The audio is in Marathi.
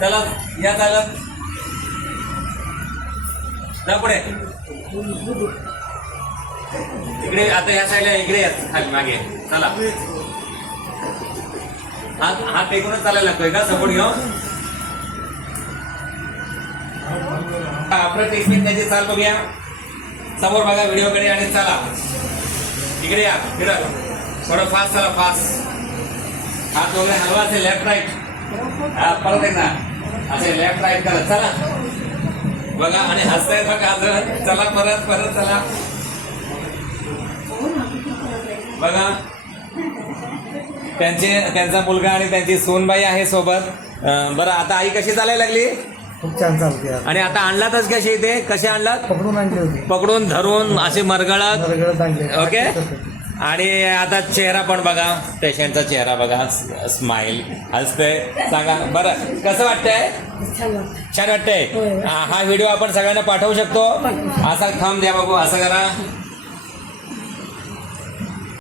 चला या चालत जा पुढे इकडे आता या साईडला इकडे या खाली मागे चला हात टेकूनच चालायला लागतोय का सपोर्ट घेऊन आपण टेक्निक त्याची चाल बघूया समोर बघा व्हिडिओकडे आणि चला इकडे या फिरत थोडं फास्ट चला फास्ट हात वगैरे हलवा असेल लेफ्ट राईट परत एकदा असे लेफ्ट राईट करत चला बघा आणि हसतायत बघा चला परत परत चला बघा त्यांचा मुलगा आणि त्यांची सोनबाई आहे सोबत बरं आता आई कशी चालायला लागली खूप छान चालते आणि आता आणलातच कसे इथे कसे आणलात पकडून आणले होते पकडून धरून असे मरगळत मरगळत आणले ओके आणि आता चेहरा पण बघा पेशंटचा चेहरा बघा स्माइल हसतंय सांगा बरं कसं वाटतंय छान वाटतंय हा व्हिडिओ आपण सगळ्यांना पाठवू शकतो असा थंब द्या बघू असं करा